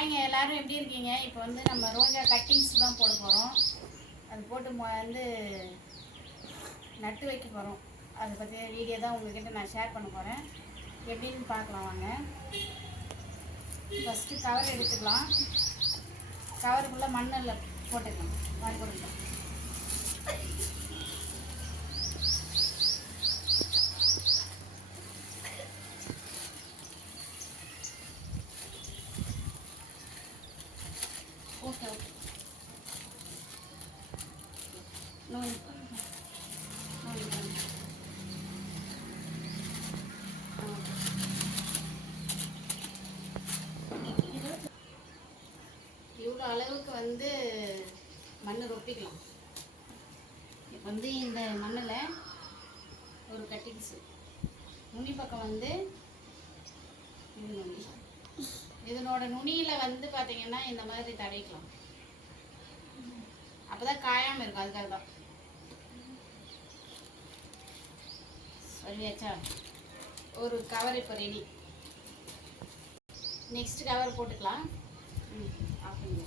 ஹாய்ங்க, எல்லோரும் எப்படி இருக்கீங்க? இப்போ வந்து நம்ம ரோஜா கட்டிங்ஸ் தான் போட போகிறோம். அது போட்டு வந்து நட்டு வைக்க போகிறோம். அதை பற்றி வீடியோ தான் உங்கள்கிட்ட நான் ஷேர் பண்ண போகிறேன். எப்படின்னு பார்க்கலாம் வாங்க. ஃபஸ்ட்டு கவர் எடுத்துக்கலாம். கவருக்குள்ளே மண்ணில் போட்டுக்கலாம். மாதிரி போட்டுக்கலாம். ஓகே ஓகே இவ்வளோ அளவுக்கு வந்து மண் ரொப்பிக்கலாம். இப்போ வந்து இந்த மண்ணில் ஒரு கட்டிங்ஸு நுனி பக்கம் வந்து இது நுனி, இதனோட நுனியில் வந்து பார்த்தீங்கன்னா இந்த மாதிரி தடைக்கலாம். அப்போ தான் காயாமல் இருக்கும். அதுக்காக தான் சரியாச்சா. ஒரு கவர் இப்போ ரெடி. நெக்ஸ்ட் கவர் போட்டுக்கலாம். ஆஃப் பண்ணுங்க.